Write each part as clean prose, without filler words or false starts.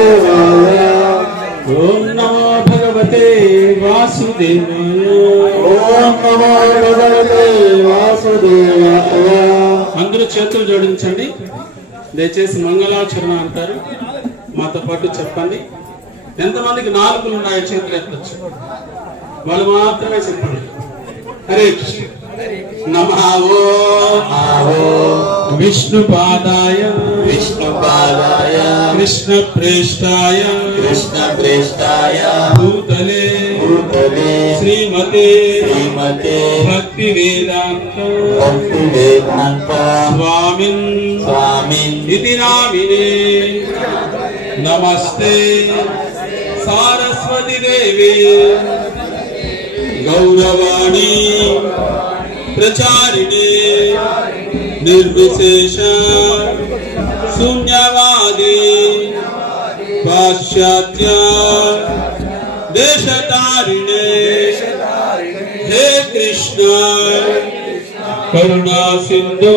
वासुदेवाय। ओम नमो भगवते वासुदेवाय। ओम नमो भगवते वासुदेवाय। అందరూ చేతులు జోడించండి. దయచేసి మంగళాచరణ అంటారు, మాతో పాటు చెప్పండి. ఎంతమందికి నాలుగులు ఉన్నాయో చేతులు ఎత్తచ్చు, వాళ్ళు మాత్రమే చెప్పండి. హరే కృష్ణ. నమః విష్ణుపాదాయ विष्णुपादाय कृष्णप्रेष्ठाय कृष्णप्रेष्ठाय भूतले भूतले श्रीमते श्रीमते भक्तिवेदान्त स्वामिन् इति नामिने नमस्ते सारस्वती देवी गौरवाणी प्रचारिणे निर्विशेष शून्यवादी पाश्चात्य देशतारिणे। हे कृष्ण करुणा सिंधु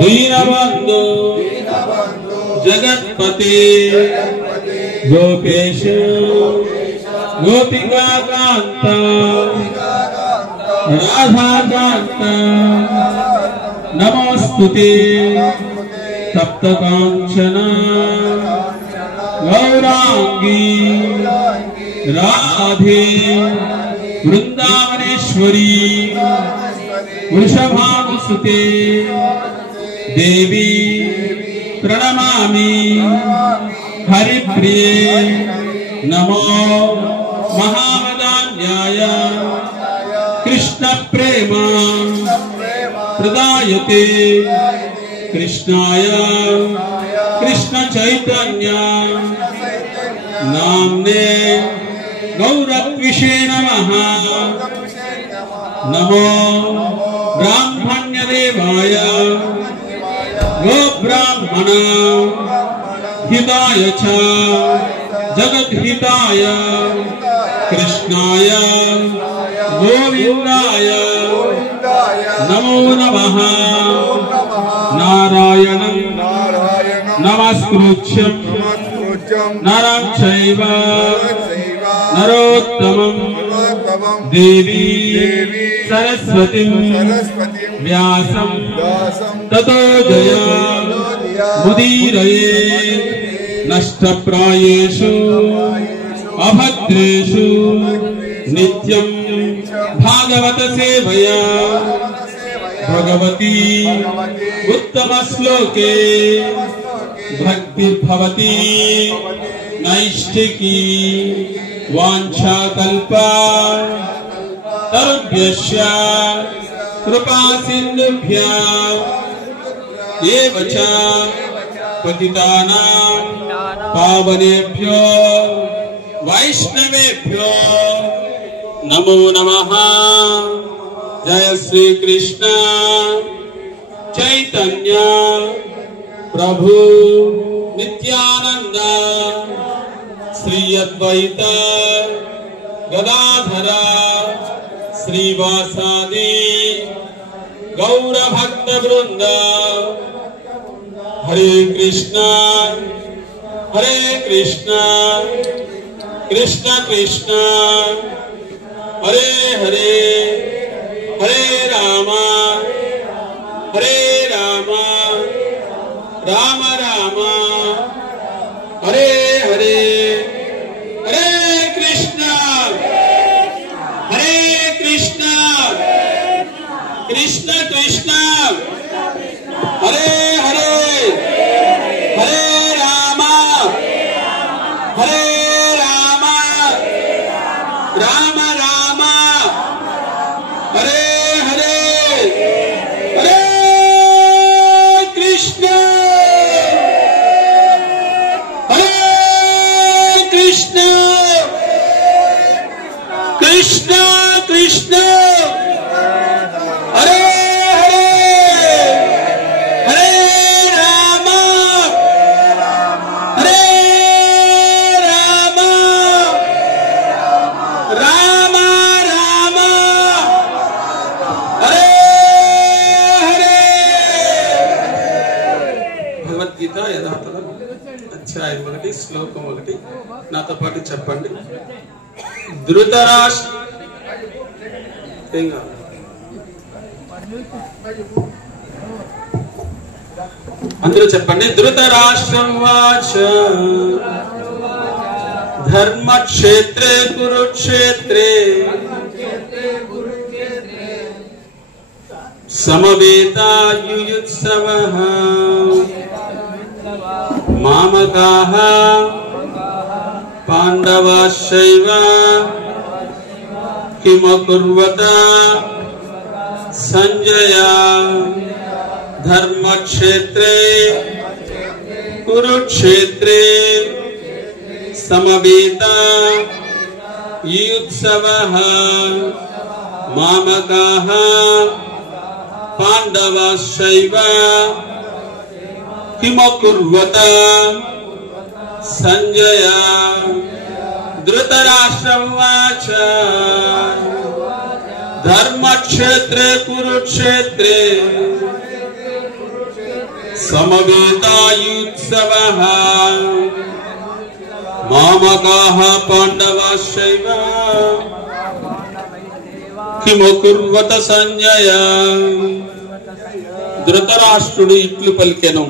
दीनबंधु जगत्पति गोपेश गोपिका कांत राधा कांत नमोस्तुते तप्त कांचन गौरांगी राधे वृंदावनेश्वरी वृषभानुसुते देवी प्रणमामि हरिप्रिये नमो महावदान्याय कृष्ण प्रेम प्रदायते कृष्णाय कृष्ण चैतन्य नाम्ने गौरत्विषे नमः। नमो ब्राह्मण्य देवाय गोब्राह्मण हिताय च जगद्हिताय कृष्णाय गोविंदाय नमो नमः। नारायणं नमस्कृत्यं नरं चैव नरोत्तमं देवी सरस्वतीं व्यासं ततो जयमुदीरये। नष्टप्रायेषु अभद्रेषु नित्यं भागवत सेवया भगवती उत्तम श्लोके भक्तिर्भवति नैष्ठिकी वाञ्छाकल्पा तरुभ्यश्च कृपा सिन्धुभ्यः एव च पतितानां पावनेभ्यो वैष्णवेभ्यो नमो नमः। जय श्री कृष्ण चैतन्य प्रभु नित्यानंद श्री अद्वैत गदाधर श्रीवासादि गौर भक्त वृंद। हरे कृष्ण कृष्ण कृष्ण हरे हरे हरे राम राम राम हरे हरे। हरे कृष्ण कृष्ण कृष्ण हरे हरे हरे राम राम राम हरे हरे। हरे कृष्ण कृष्ण कृष्ण हरे हरे हरे राम అధ్యాయం 1 శ్లోకం 1 నాతో పాటు చెప్పండి. ధృతరాష్ట్ర అందరూ చెప్పండి. ధృతరాష్ట్రం వాచ ధర్మక్షేత్రే కురుక్షేత్రే సమవేతాయుయుత్సవః మామకాః పాండవాశ్చైవ కిమకుర్వత సంజయ ధర్మక్షేత్రే కురుక్షేత్రే సమవేతాయుయుత్సవః మామకాః పాండవాశ్చైవ కిమకుర్వత సంజయ. ధృతరాష్ట్రవాచ ధర్మక్షేత్రే కురుక్షేత్రే సమవేతాయుత్సవః మామకాః పాండవాశ్చైవ కిమకుర్వత సంజయ. ధృతరాష్ట్రుడు ఇట్లు పలికెను.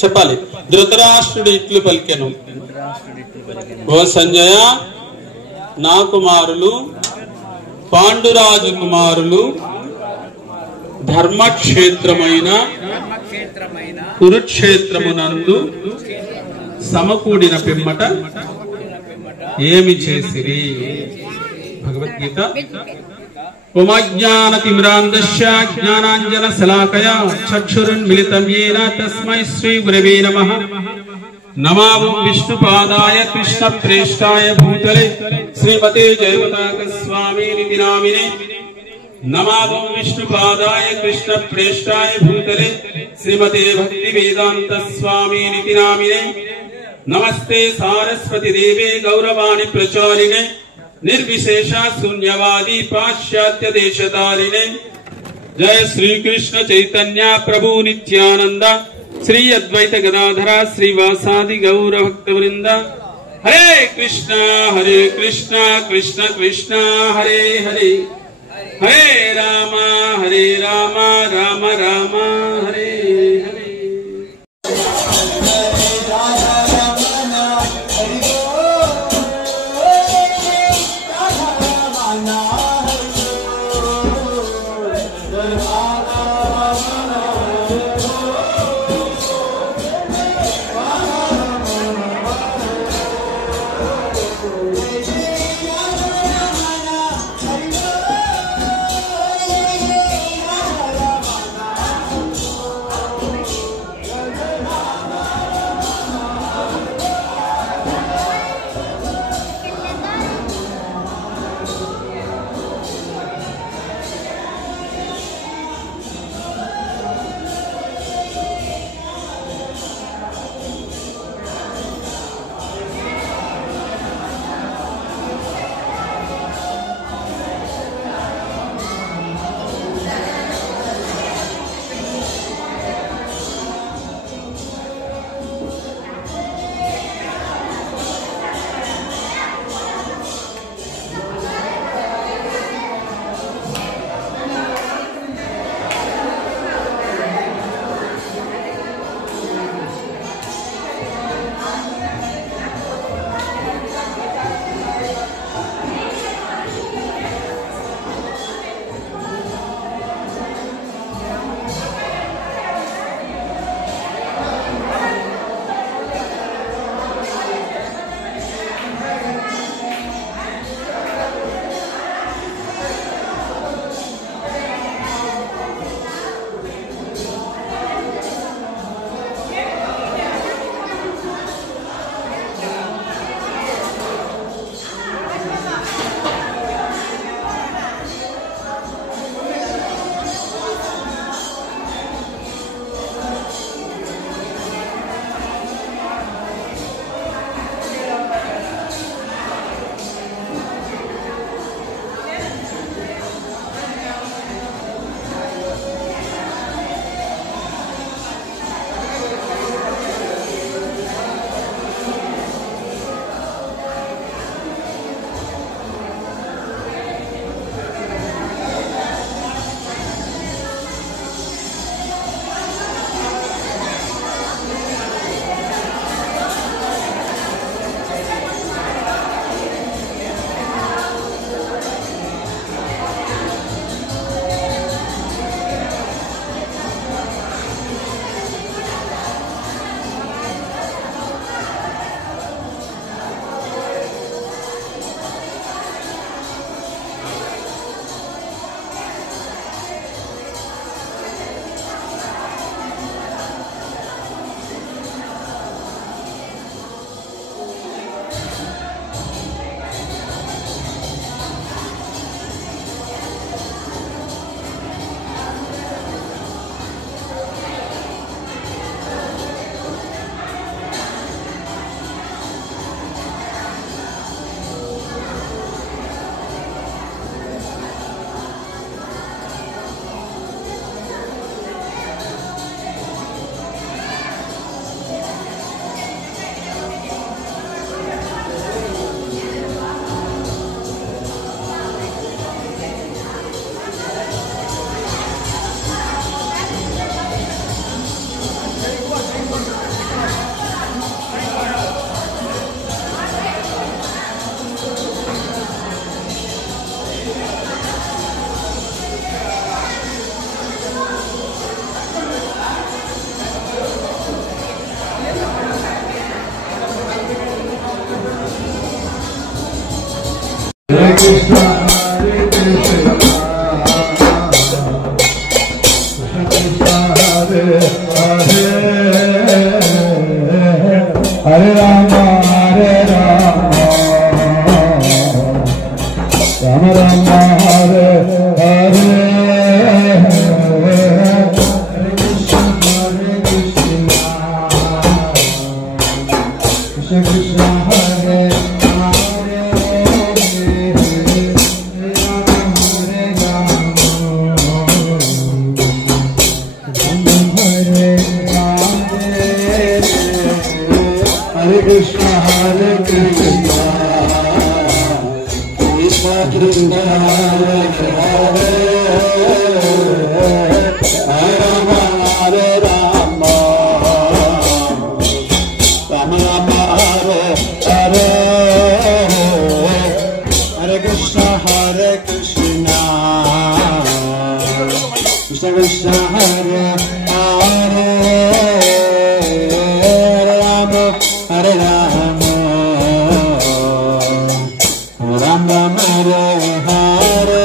చెప్పాలి. ధృతరాష్ట్రుడు ఇట్లు పలికెను, ఓ సంజయ, నా కుమారులు పాండురాజు కుమారులు ధర్మక్షేత్రమైన కురుక్షేత్రమునందు సమకూడిన పిమ్మట ఏమి చేసిరి? భగవద్గీత. ఉమజ్ఞానతిమిరాంధస్య జ్ఞానాంజనశలాకయా చక్షురున్మిలితం యేన తస్మై శ్రీగురవే నమః. నమో విష్ణుపాదాయ కృష్ణప్రేష్ఠాయ భూతలే శ్రీమతే జయపతాకస్వామినితి నామినే. నమో విష్ణుపాదాయ కృష్ణప్రేష్ఠాయ భూతలే శ్రీమతే భక్తివేదాంతస్వామినితి నామినే. నమస్తే సారస్వతి దేవే గౌరవాణి ప్రచారిణే నిర్విశేష శూన్యవాది పాశ్చాత్య దేశతారిణే. జయ శ్రీకృష్ణ చైతన్య ప్రభు నిత్యానంద శ్రీ అద్వైత గదాధర శ్రీవాసాది గౌర భక్త వృంద. Hare Krishna Krishna Krishna Hare Hare, Hare Rama Rama Rama Hare Hare. Hare Krishna, Hare Krishna, Krishna Hare Hare, Hare Rama, Hare Rama, Rama Rama, Hare Hare, Hare Krishna, Hare Krishna, Krishna Krishna, Hare Hare Krishna, Hare Krishna, Krishna Krishna, Hare Hare, Hare Rama, Hare Rama, Rama Rama, Hare Hare, Hare Krishna, Hare Krishna, Krishna Krishna, Hare Hare, Hare Rama, Ram Ram, Hare Hare,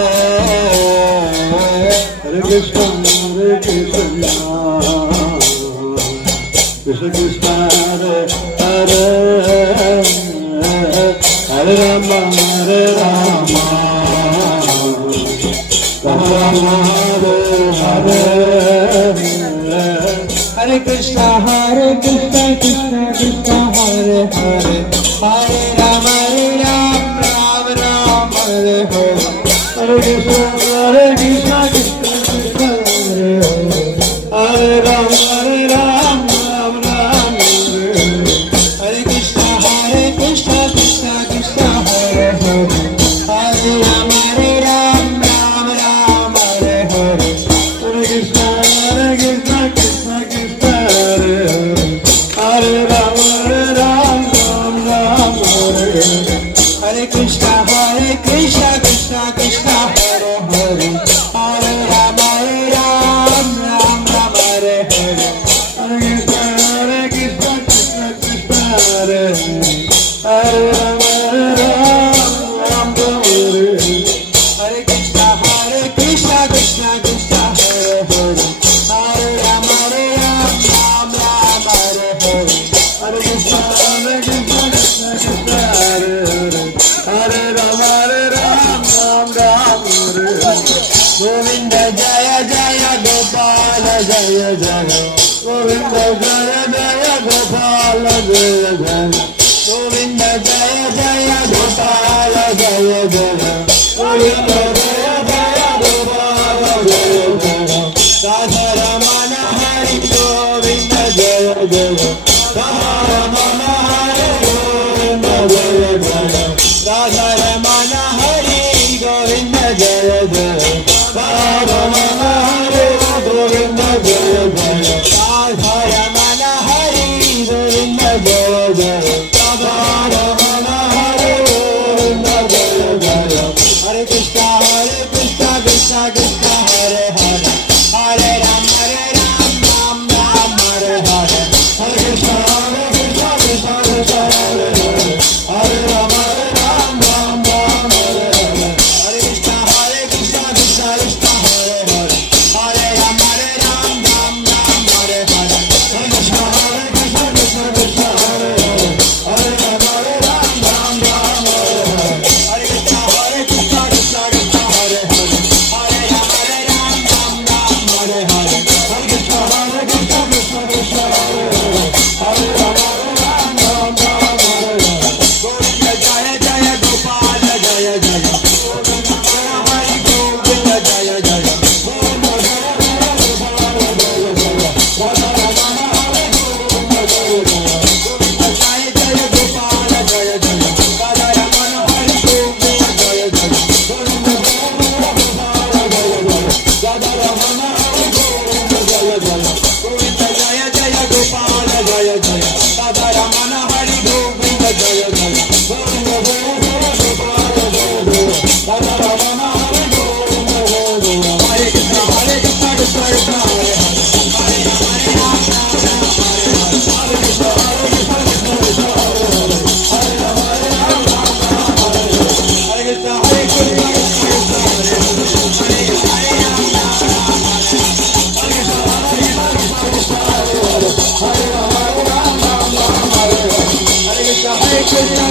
Hare Krishna, Hare Krishna, Krishna Krishna, Hare Hare, Hare Rama, Hare Rama, Ram Ram, Hare Hare, Hare Krishna, Hare Krishna, Krishna Krishna, Hare Hare, Hare Rama, Ram Ram, Hare Hare, Hare Krishna, Hare Krishna, Krishna Krishna, Hare Hare, Hare Rama, Ram Ram, Hare Krishna, Hare Krishna, Krishna Krishna, Hare Hare, Hare Rama, Ram Ram, Hare Hare, Hare Krishna, Hare Krishna, Krishna Krishna, Hare Hare, Hare Rama, Ram Ram, Hare Hare, Hare Krishna, Hare Krishna, Krishna Krishna, Hare Hare, Hare Rama, Ram Ram, Hare Hare, Hare Krishna, Hare Krishna, Krishna Krishna, Hare Hare, Hare Rama, Ram Hare Hare, Hare Krishna, Hare Krishna, Krishna Krishna, Hare Hare, Hare Rama, Ram Hare Hare, Hare Krishna, Hare Krishna, Krishna Krishna, Hare Hare, Hare Rama, Ram Hare Hare, Govinda Jaya Jaya Gopal Jaya Jaya, Govinda Jaya Jaya Gopal Jaya Jaya, Govinda Jaya Jaya Gopal Jaya Jaya, Govinda Jaya Jaya Gopal Jaya Jaya, Radha Ramana Hari Govinda Jaya Jaya, Radha Ramana Hari Govinda Jaya Jaya, Radha Ramana Hari Govinda Jaya Jaya, Radha Ramana Hari Govinda Jaya Jaya, Radha Ramana Hari Govinda Jaya Jaya, Radha Ramana Hari Govinda Jaya Jaya, Hare Krishna, Hare Krishna, Krishna Krishna, Hare Hare, Hare Rama, Ram Ram, Hare Hare, Hare Krishna, Hare Krishna, Krishna Krishna, Hare Hare, Hare Rama, Ram Ram, Hare Hare, Hare Krishna, Hare Krishna, Krishna Krishna, Hare Hare, Hare Rama, Ram Ram, Hare Hare, Hare Krishna, Hare Krishna, Krishna Krishna, Hare Hare, Hare Gracias.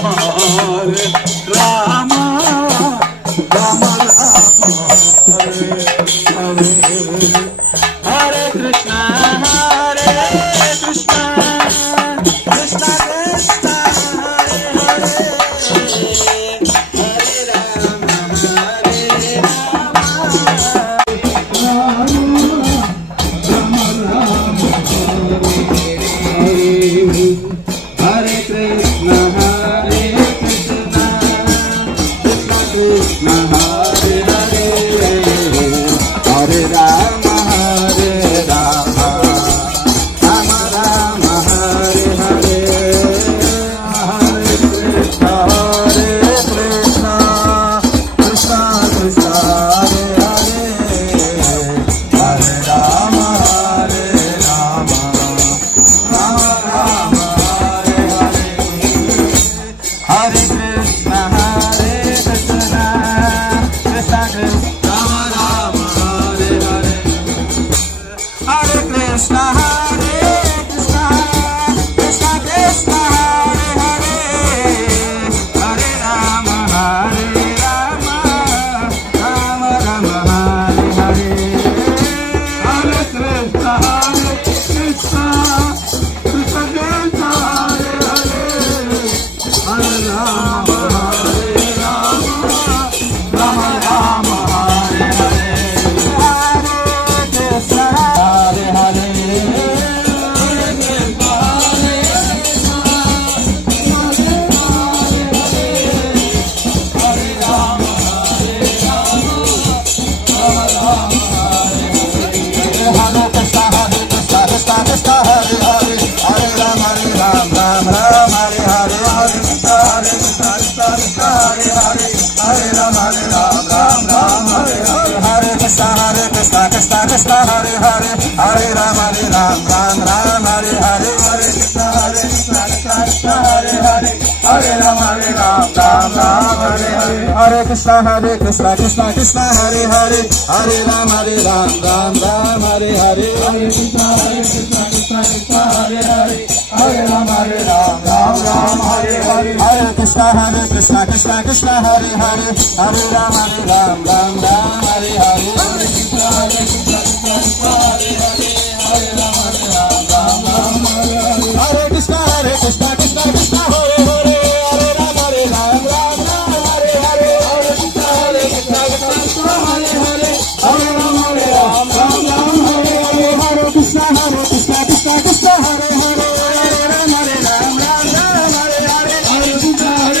Ram Ram Hare Hare Hare Krishna Krishna Krishna Hare Hare Hare Ram हरे कृष्ण हरे कृष्ण कृष्ण हरे हरे हरे राम राम राम हरे हरे हरे कृष्ण कृष्ण कृष्ण कृष्ण हरे हरे हरे राम राम राम हरे कृष्ण कृष्ण कृष्ण कृष्ण राम हरे हरे हरे कृष्ण कृष्ण कृष्ण कृष्ण हरे हरे हरे राम राम राम राम हरे हरे हरे कृष्ण कृष्ण कृष्ण कृष्ण हरे हरे हरे राम राम राम हरे हरे हरे कृष्ण हरे हरे कृष्ण हरे हरे हरे राम राम राम हरे हरे हरे कृष्ण कृष्ण हरे हरे हरे राम राम राम हरे हरे हरे कृष्ण कृष्ण कृष्ण हरे हरे हरे राम राम हरे हरे हरे कृष्ण कृष्ण हरे हरे हरे राम राम हरे हरे हरे कृष्ण कृष्ण हरे हरे हरे राम राम हरे हरे हरे कृष्ण हरे कृष्ण कृष्ण कृष्ण हरे हरे हरे राम राम हरे हरे हरे कृष्ण कृष्ण कृष्ण हरे हरे हरे राम राम हरे हरे हरे कृष्ण कृष्ण कृष्ण हरे हरे हरे राम हरे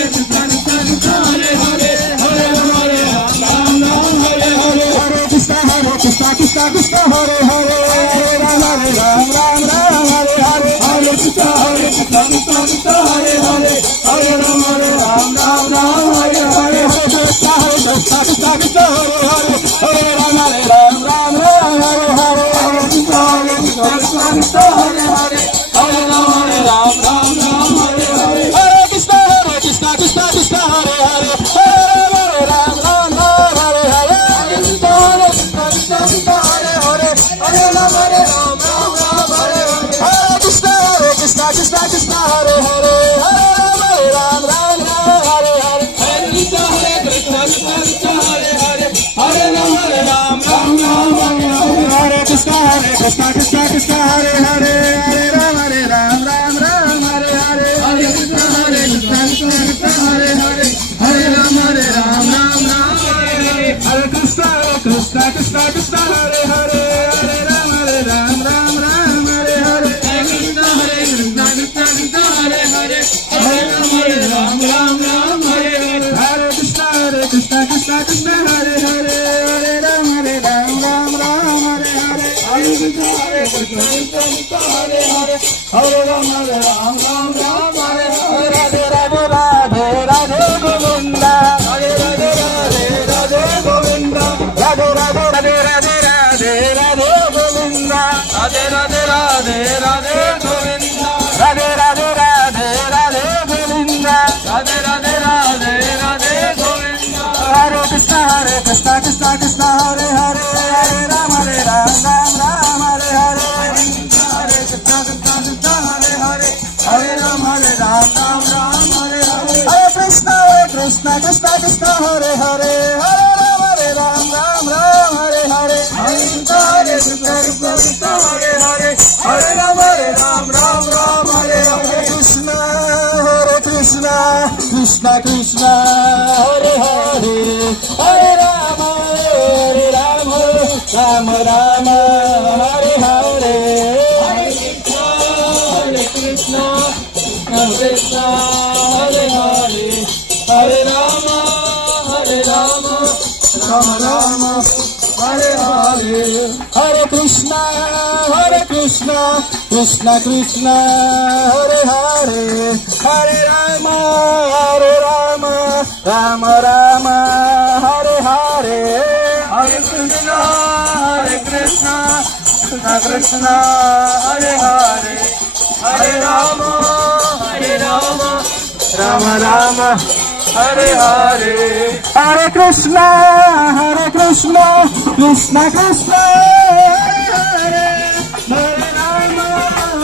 हरे हरे कृष्ण कृष्ण हरे हरे हरे राम हरे हरे हरे कृष्ण कृष्ण कृष्ण हरे हरे हरे राम राम हरे हरे हरे कृष्ण कृष्ण कृष्ण हरे हरे हरे राम राम हरे हरे हरे कृष्ण कृष्ण कृष्ण हरे हरे हरे राम हरे हरे हरे कृष्ण कृष्ण हरे हरे हरे राम हरे हरे हरे कृष्ण कृष्ण कृष्ण हरे हरे हरे राम हरे हरे हरे कृष्ण कृष्ण हरे हरे हरे राम हरे हरे कृष्ण कृष्ण कृष्ण हरे हरे हरे राम हरे हरे हरे कृष्ण कृष्ण कृष्ण हरे हरे हरे राम हरे हरे कृष्ण कृष्ण कृष्ण हरे हरे हरे राम हरे हरे हरे कृष्ण कृष्ण कृष्ण हरे हरे हरे राम हरे हरे कृष्ण कृष्ण कृष्ण हरे हरे हरे राम हरे हरे कृष्ण कृष्ण कृष्ण हरे हरे हरे राम हरे हरे हरे कृष्ण कृष्ण कृष्ण हरे हरे हरे राम हरे हरे हरे कृष्ण कृष्ण कृष्ण हरे हरे हरे राम हरे हरे राधे राधे राधे राधे गोविंदा हरे राधे राधे राधे गोविंदा राधे राधे राधे राधे राधे राधे गोविंदा राधे राधे राधे राधे गोविंदा राधे राधे राधे राधे गोविंदा राधे राधे राधे राधे गोविंदा हरे कृष्ण कृष्ण कृष्ण हरे हरे हरे राम हरे हरे हरे कृष्ण कृष्ण हरे हरे हरे राम हरे Ram Hare Hare Krishna Krishna Krishna Hare Hare Hare Ram Ram Ram Hare Hare Hare Krishna Krishna Hare Hare Hare Ram Ram Ram Hare Hare Krishna Krishna Krishna Krishna Hare Hare Hare Ram Ram Ram Hare Hare Hare Krishna Krishna Hare Hare Hare Rama Rama Rama Hare Hare Hare Krishna Krishna Krishna Hare Hare Hare Rama Rama Rama Hare Hare Hare Krishna Krishna Krishna Hare Hare Hare Rama Rama Rama Hare Hare Hare Krishna Krishna Krishna Hare Hare Hare Rama Rama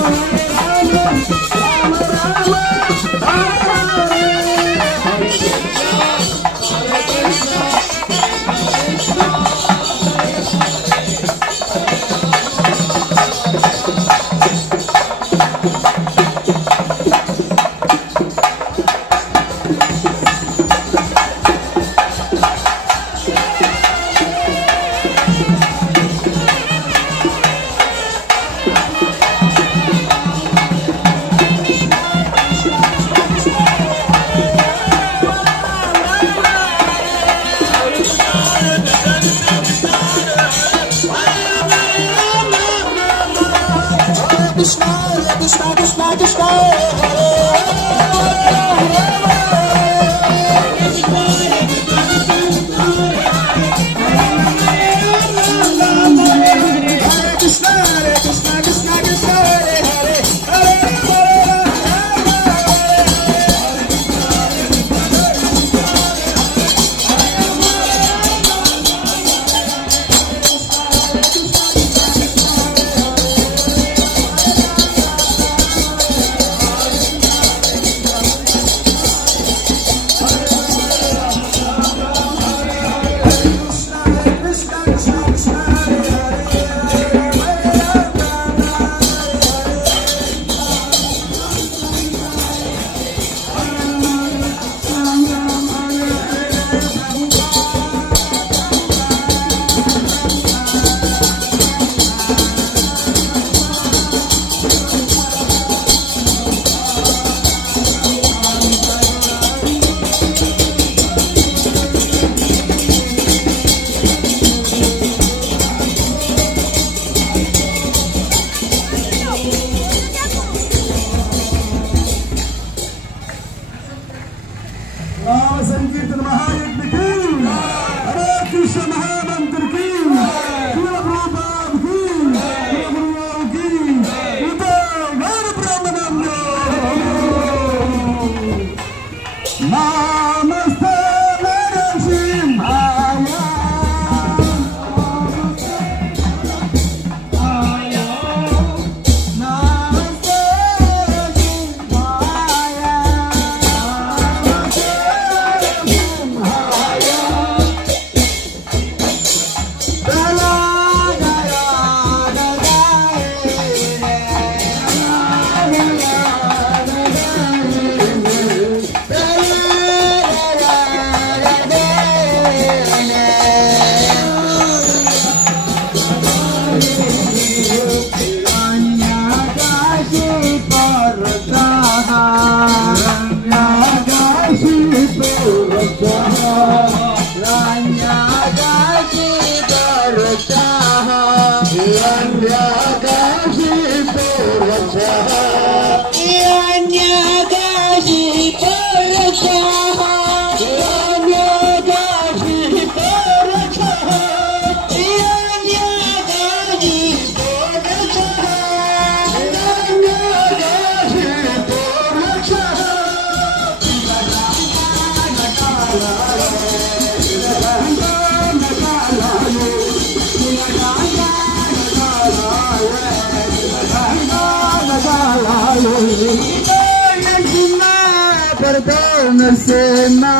परतो नरसिम्हा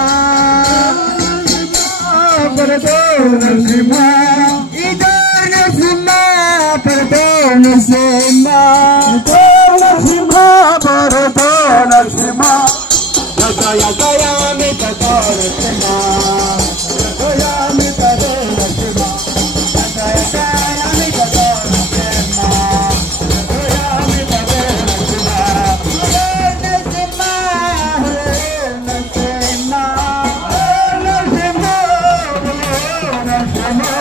परतो नरसिम्हा इधर नरसिम्हा परतो नरसिम्हा नरसिम्हा परतो नरसिम्हा गया गया में परतो नरसिम्हा गया में परतो नरसिम्हा गया गया में परतो नरसिम्हा गया में परतो नरसिम्हा नरसिम्हा नरसिम्हा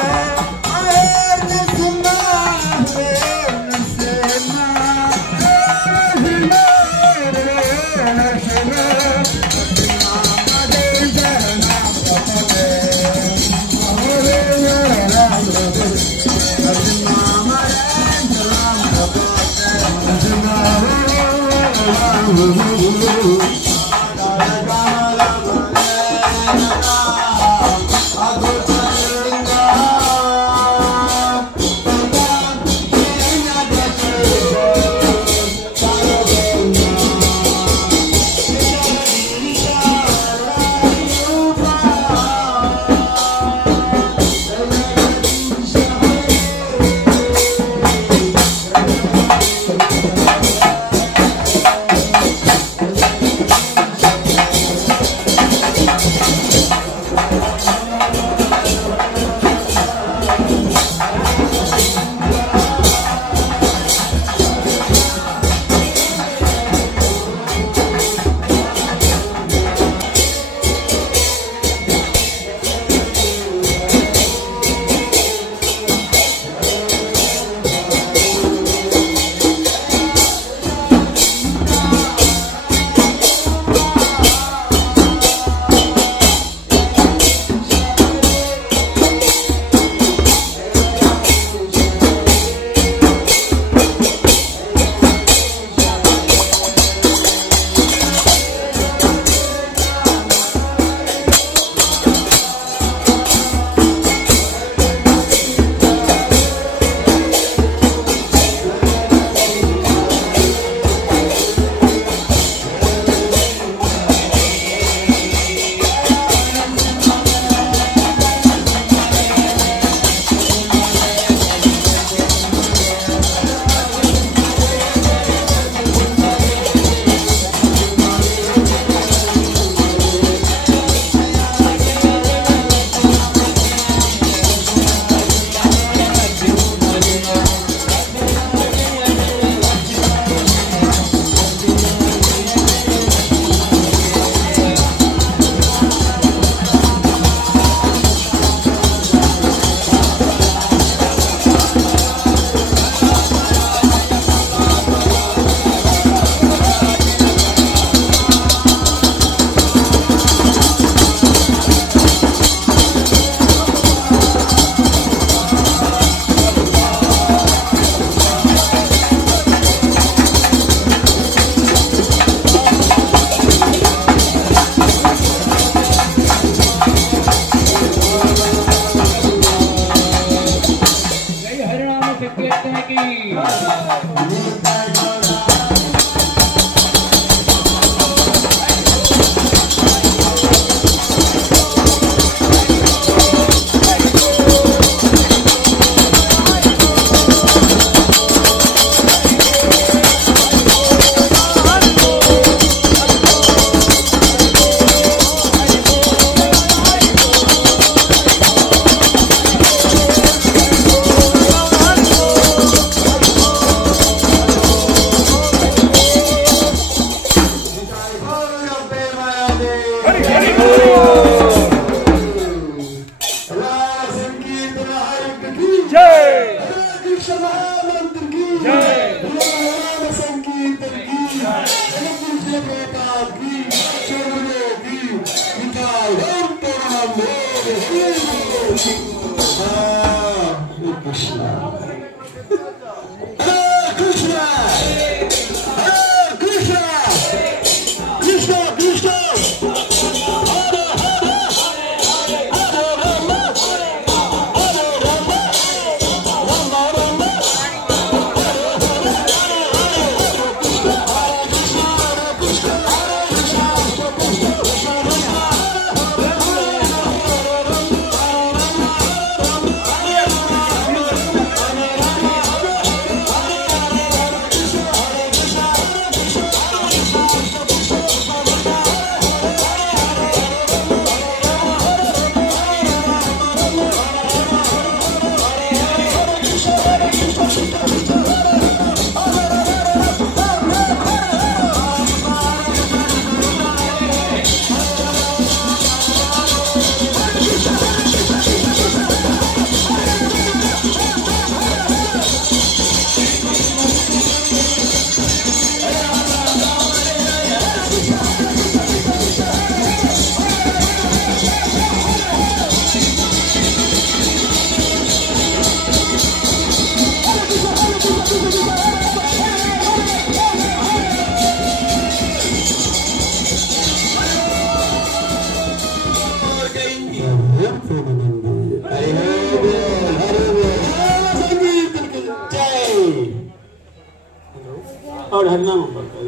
వాడు హరినామం పడతాడు.